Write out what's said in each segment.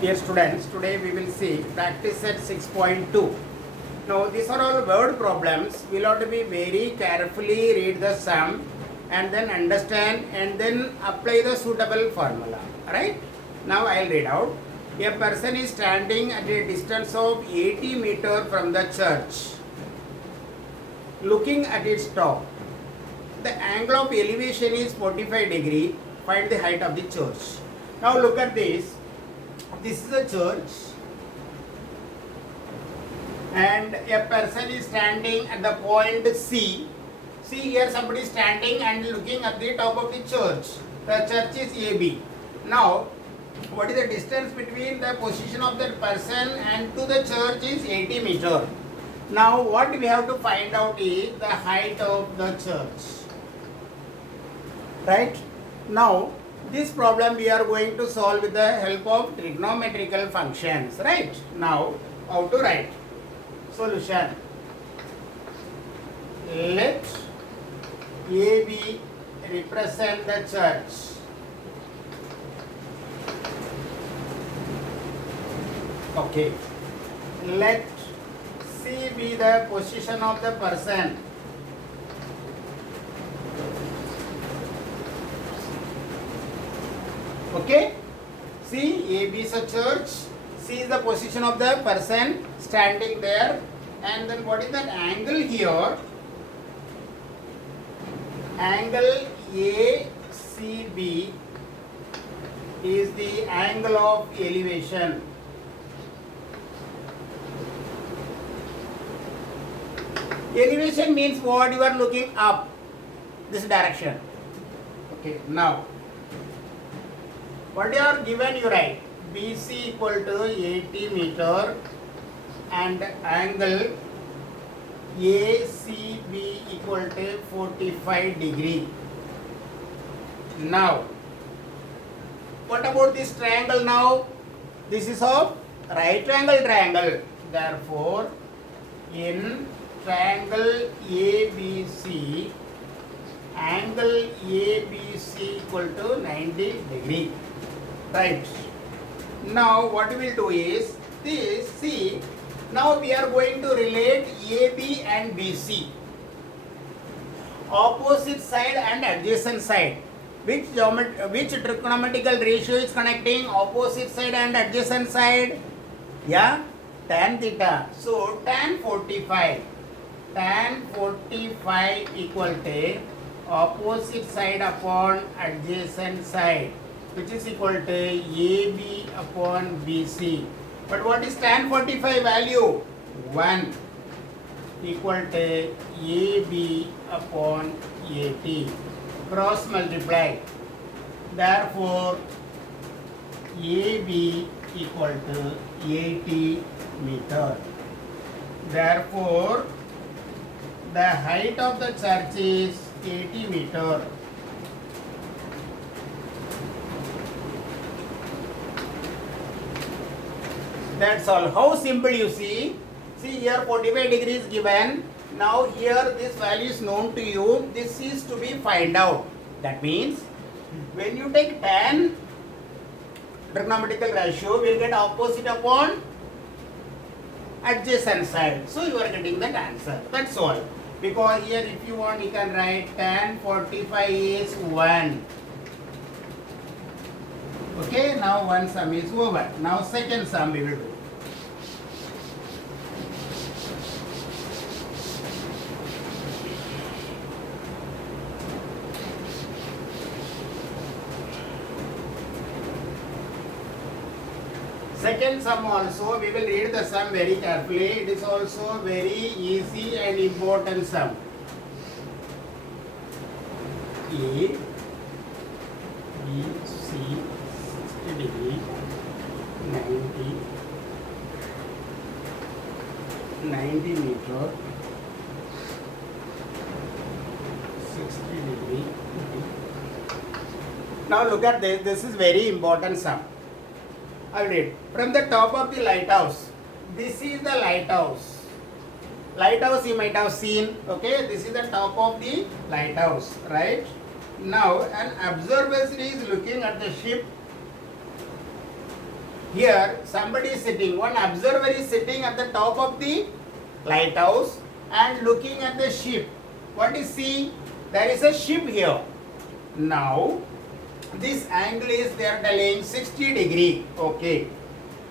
Dear students, today we will see practice set 6.2. Now these are all word problems. We will have to be very carefully read the sum and then understand and then apply the suitable formula. Alright? Now I will read out. A person is standing at a distance of 80 meters from the church, looking at its top. The angle of elevation is 45 degree. Find the height of the church. Now look at this. This is a church and a person is standing at the point C. See here, somebody is standing and looking at the top of the church. The church is AB. Now what is the distance between the position of that person and to the church is 80 meters. Now what we have to find out is the height of the church. Right? Now this problem we are going to solve with the help of trigonometrical functions. Right? Now how to write? Solution. Let AB represent the church. Okay. Let C be the position of the person. Okay. See, AB is a church. C is the position of the person standing there. And then what is that angle here? Angle ACB is the angle of elevation. Elevation means what? You are looking up this direction. Okay, now what you are given, you write BC equal to 80 meter and angle ACB equal to 45 degree. Now what about this triangle now? This is of right angle triangle. Therefore, in triangle ABC, angle ABC equal to 90 degree. Right. Now what we will do is this. See, now we are going to relate AB and BC, opposite side and adjacent side. Which trigonometrical ratio is connecting opposite side and adjacent side? Yeah, tan theta. So tan 45. Tan 45 equal to opposite side upon adjacent side, which is equal to AB upon BC. But what is tan 45 value? 1 equal to AB upon 80. Cross multiply. Therefore, AB equal to 80 meter. Therefore, the height of the church is 80 meter. That's all. How simple, you see. See here 45 degrees given. Now here this value is known to you. This is to be find out. That means when you take tan trigonometrical ratio, we will get opposite upon adjacent side. So you are getting that answer. That's all. Because here if you want, you can write tan 45 is 1. Okay, now one sum is over. Now second sum we will do. Second sum also, we will read the sum very carefully. It is also very easy and important sum. A, B, C, 60 degree, 90 meter, 60 degree. Now look at this. This is very important sum. I will read. From the top of the lighthouse. This is the lighthouse. Lighthouse you might have seen. Okay, this is the top of the lighthouse, right? Now an observer is looking at the ship Here somebody is sitting, one observer is sitting at the top of the lighthouse and looking at the ship. What is see? There is a ship here. Now this angle is, they are telling 60 degree. Okay.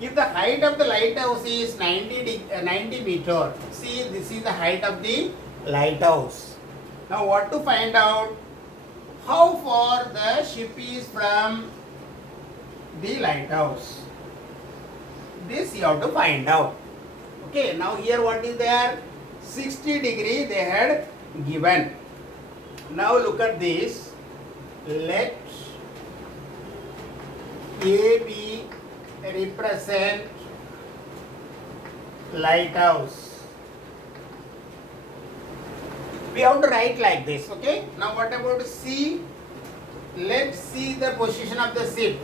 If the height of the lighthouse is 90 meter, see, this is the height of the lighthouse. Now what to find out? How far the ship is from the lighthouse? This you have to find out. Okay, now here what is there? 60 degree they had given. Now look at this. Let AB represent lighthouse. We have to write like this, okay? Now what about C? Let's see the position of the ship.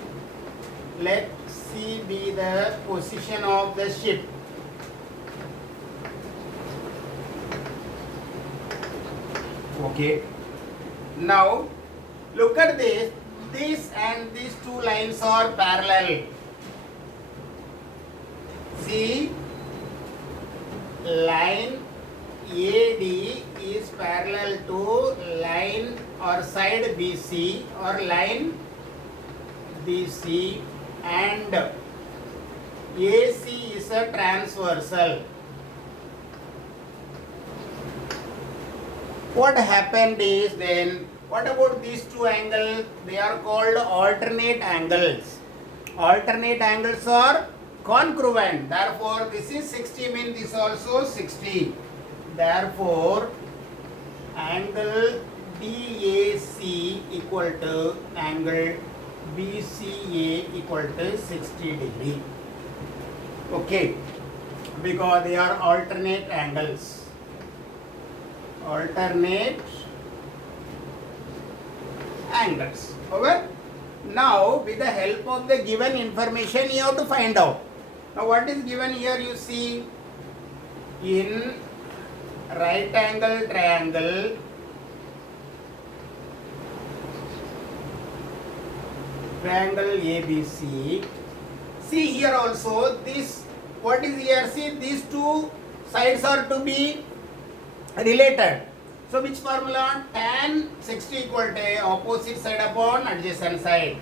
Let C be the position of the ship. Okay. Now look at this. This and these two lines are parallel. See, line AD is parallel to line or side BC or line BC, and AC is a transversal. What happened is then, what about these two angles? They are called alternate angles. Alternate angles are congruent. Therefore, this is 60 means this also 60. Therefore, angle DAC equal to angle BCA equal to 60 degree. Okay, because they are alternate angles. Alternate angles. Over. Now, with the help of the given information, you have to find out. Now, what is given here? You see, in right angle triangle, triangle ABC. See here also, this, what is here? See, these two sides are to be related. So which formula? Tan 60 equal to opposite side upon adjacent side.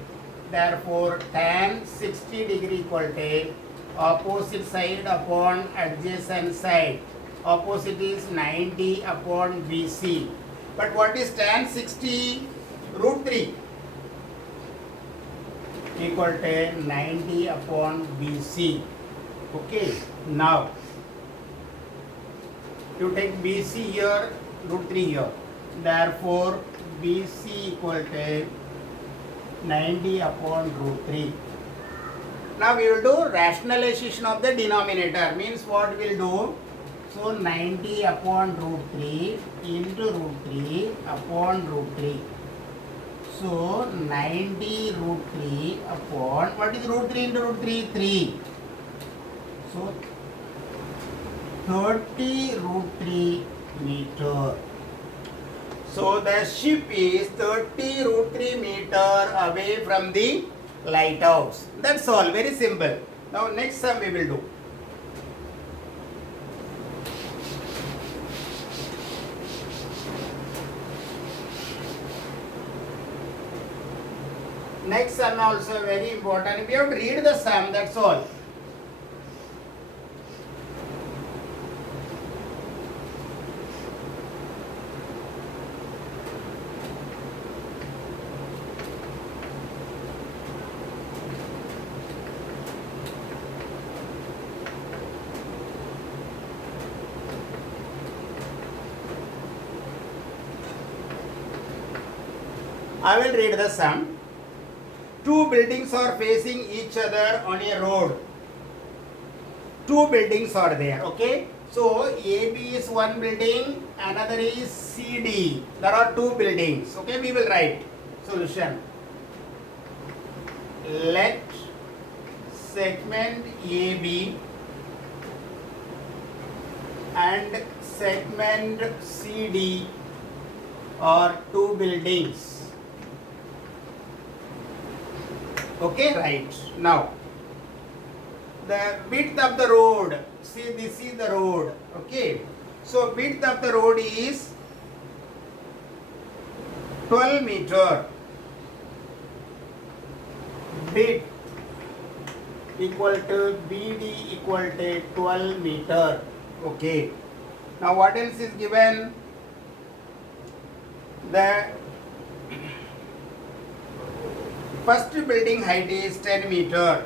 Therefore, tan 60 degree equal to opposite side upon adjacent side. Opposite is 90 upon BC. But what is tan 60? Root 3 equal to 90 upon BC. Okay. Now, you take BC here, root 3 here. Therefore, BC equal to 90 upon root 3. Now we will do rationalization of the denominator. Means what we will do? So 90 upon root 3 into root 3 upon root 3. So 90 root 3 upon, what is root 3 into root 3? 3. So 30 root 3 meter. So the ship is 30 root 3 meter away from the lighthouse. That's all, very simple. Now next sum we will do. Next sum also very important. We have to read the sum, that's all. I will read the sum. Two buildings are facing each other on a road. Two buildings are there, okay? So, AB is one building, another is CD. There are two buildings, okay? We will write solution. Let segment AB and segment CD are two buildings. Okay, right. Now, the width of the road. See, this is the road. Okay. So width of the road is 12 meter. Width equal to BD equal to 12 meter. Okay. Now what else is given? The first building height is 10 meter.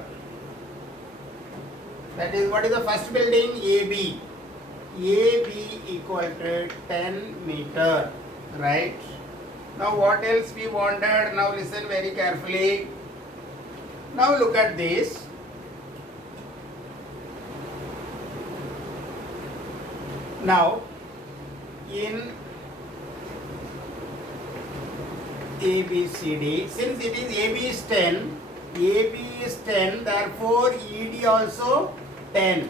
That is, what is the first building? AB. AB equal to 10 meter. Right. Now what else we wanted? Now listen very carefully. Now look at this. Now in ABCD, since it is AB is 10, AB is 10, therefore ED also 10,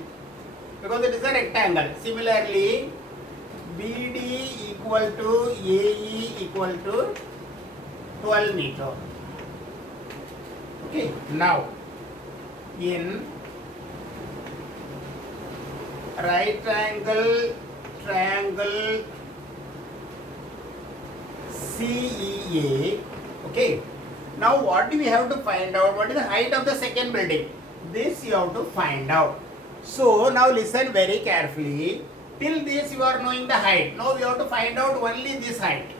because it is a rectangle. Similarly, BD equal to AE equal to 12 meter. Okay, now in right angle triangle CEA. Okay, now what do we have to find out? What is the height of the second building? This you have to find out. So now listen very carefully. Till this you are knowing the height. Now we have to find out only this height.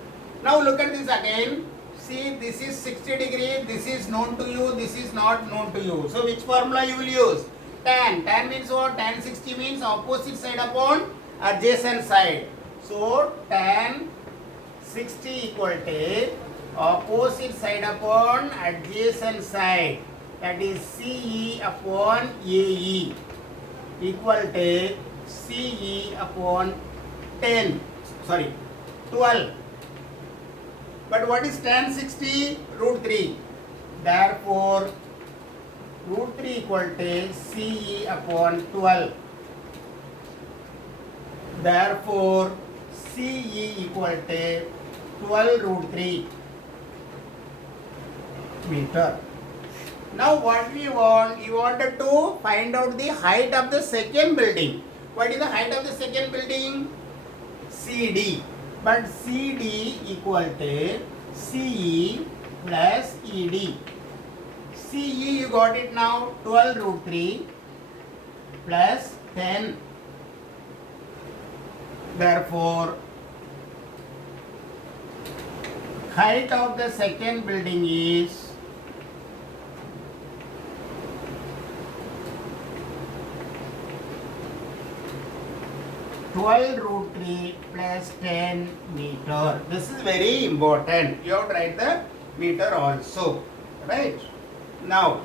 Now look at this again. See, this is 60 degree. This is known to you. This is not known to you. So which formula you will use? Tan. Tan means what? Tan 60 means opposite side upon adjacent side. So tan 60 equal to opposite side upon adjacent side, that is CE upon AE, equal to CE upon 12. But what is tan 60? Root 3. Therefore root 3 equal to CE upon 12. Therefore CE equal to 12 root 3 meter. Now what we want? We wanted to find out the height of the second building. What is the height of the second building? CD. But CD equal to CE plus ED. CE you got it now, 12 root 3 plus 10. Therefore height of the second building is 12 root 3 plus 10 meter. This is very important. You have to write the meter also. Right? Now,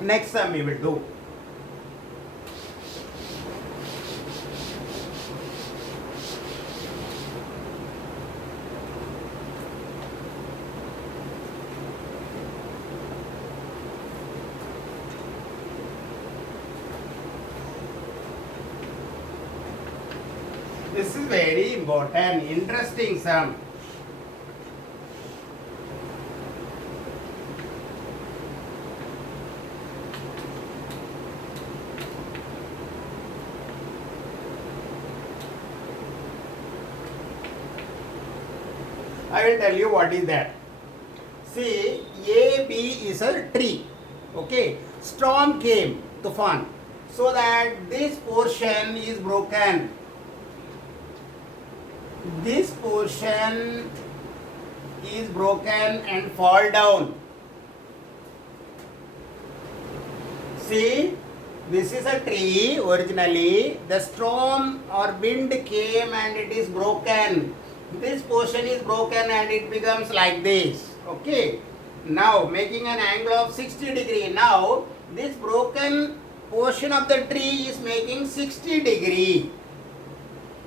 next sum we will do. This is very important, interesting sum. I will tell you what is that. See, AB is a tree. Okay, storm came, Tufan, so that this portion is broken. This portion is broken and fall down. See, this is a tree originally. The storm or wind came and it is broken. This portion is broken and it becomes like this. Okay. Now making an angle of 60 degree. Now this broken portion of the tree is making 60 degree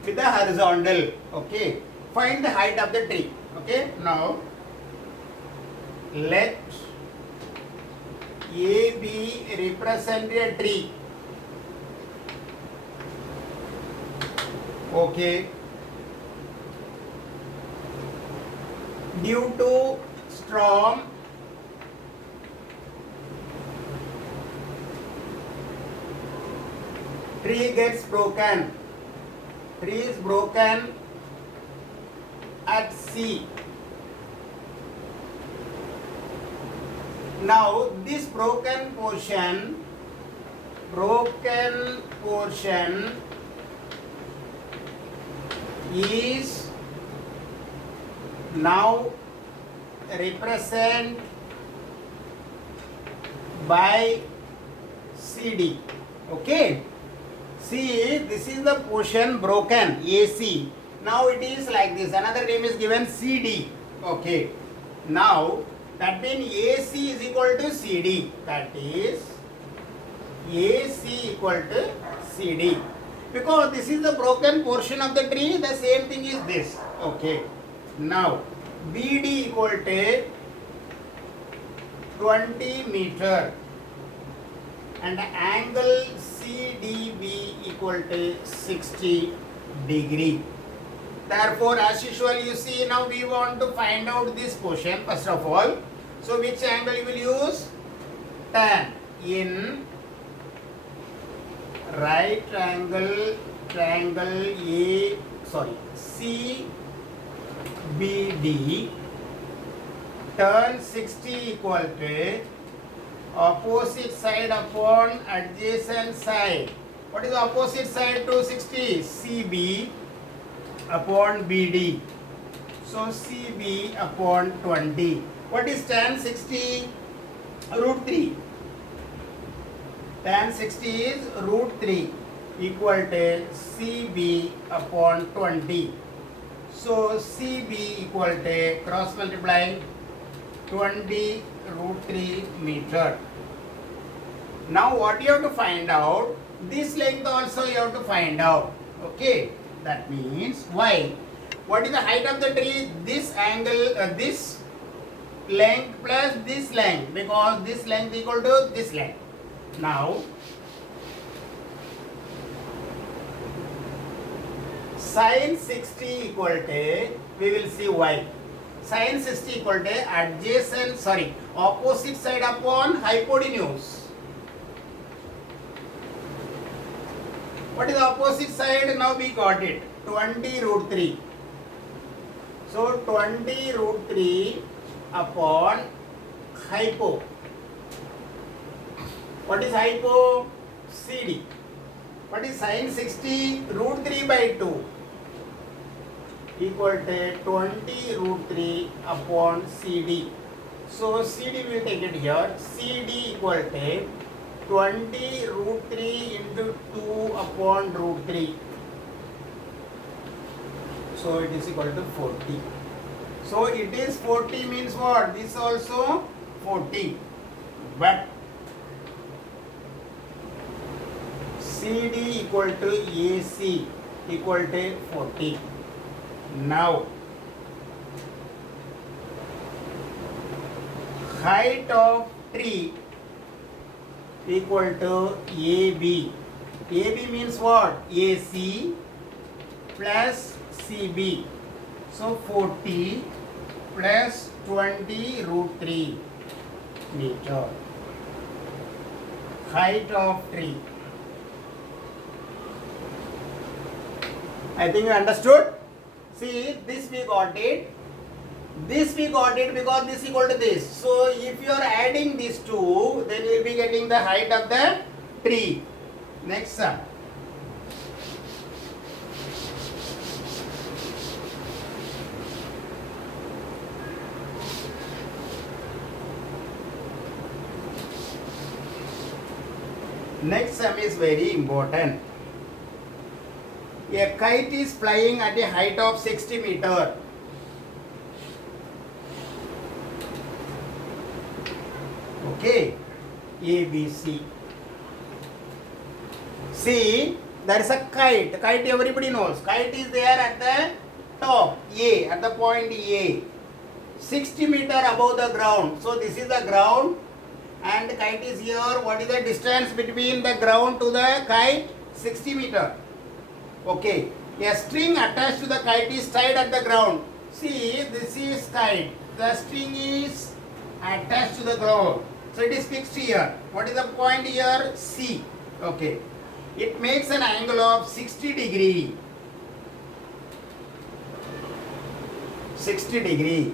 with the horizontal. Okay. Find the height of the tree. Okay. Now let AB represent a tree. Okay. Due to storm, Tree gets broken. Tree is broken at sea. Now this broken portion is now represented by CD. Okay. See, this is the portion broken, AC. Now it is like this. Another name is given CD. Okay. Now that means AC is equal to CD. That is AC equal to CD. Because this is the broken portion of the tree, the same thing is this. Okay. Now BD equal to 20 meter and angle CDB equal to 60 degree. Therefore, as usual, you see now we want to find out this portion first of all. So which angle you will use? Tan in right triangle CBD, turn 60 equal to opposite side upon adjacent side. What is the opposite side to 60? CB upon BD. So CB upon 20. What is tan 60? Root 3. Tan 60 is root 3 equal to CB upon 20. So CB equal to cross multiply 20 root 3 meter. Now what you have to find out? This length also you have to find out. Okay. That means why? What is the height of the tree? This angle, this length plus this length, because this length equal to this length. Now sin 60 equal to, we will see why. Sin 60 equal to opposite side upon hypotenuse. What is the opposite side? Now we got it. 20 root 3. So 20 root 3 upon hypo. What is hypo? CD. What is sin 60? Root 3 by 2 equal to 20 root 3 upon CD. So CD we will take it here. CD equal to 20 root 3 into 2 upon root 3. So it is equal to 40. So it is 40 means what? This also 40. But CD equal to AC equal to 40. Now height of tree equal to AB. AB means what? AC plus CB. So 40 plus 20 root 3 meter. Height of tree. I think you understood. See, this we got it. This we got it because this equal to this. So if you are adding these two, then you will be getting the height of the tree. Next sum. Next sum is very important. A kite is flying at a height of 60 meter. Okay, A, B, C. See, there is a kite. Kite everybody knows. Kite is there at the top, A, at the point A. 60 meter above the ground. So this is the ground and the kite is here. What is the distance between the ground to the kite? 60 meter. Okay. A string attached to the kite is tied at the ground. See, this is kite. The string is attached to the ground. So it is fixed here. What is the point here? C. Okay. It makes an angle of 60 degree. 60 degree.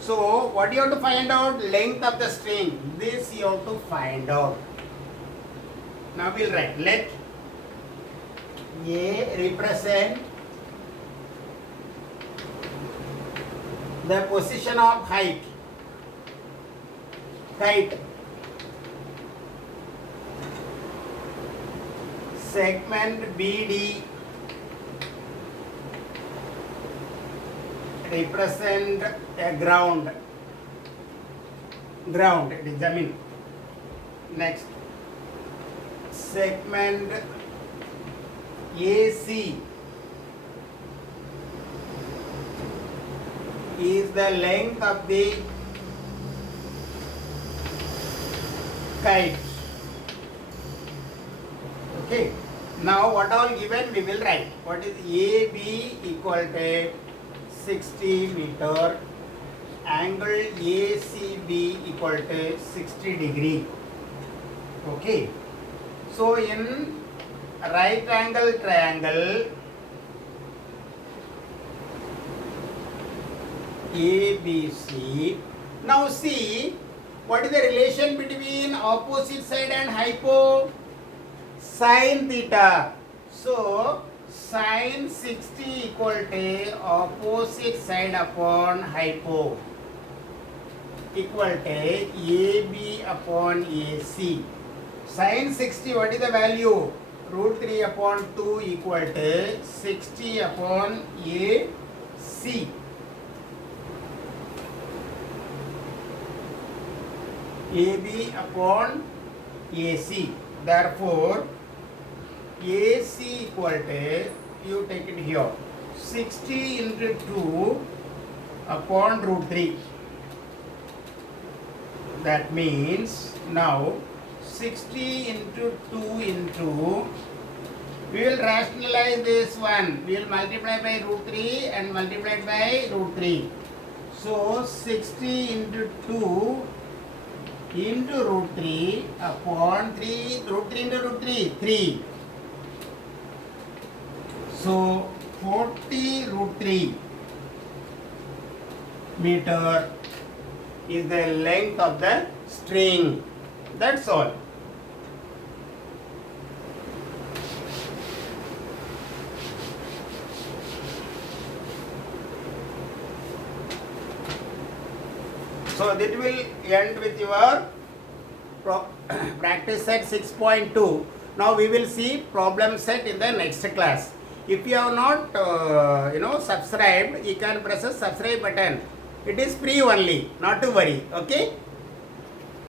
So what you have to find out? Length of the string. This you have to find out. Now we'll write. Let A represent the position of height. Kite. Segment BD represent a ground. Ground, it is Jamin. Next, segment AC is the length of the kite. Okay. Now what all given we will write. What is AB equal to 60 meter, angle ACB equal to 60 degree. Okay. So in right angle triangle ABC, now see what is the relation between opposite side and hypo? Sin theta. So sin 60 equal to opposite side upon hypo equal to AB upon AC. Sin 60, what is the value? Root 3 upon 2 equal to 60 upon AC. AB upon AC. Therefore, AC equal to, you take it here, 60 into 2 upon root 3. That means now 60 into 2 into, we will rationalize this one. We will multiply by root 3 and multiply by root 3. So 60 into 2 into root 3 upon 3, root 3 into root 3, 3. So 40 root 3 meter is the length of the string. That's all. So that will end with your practice set 6.2. Now we will see problem set in the next class. If you have not subscribed, you can press the subscribe button. It is free only, not to worry. Okay.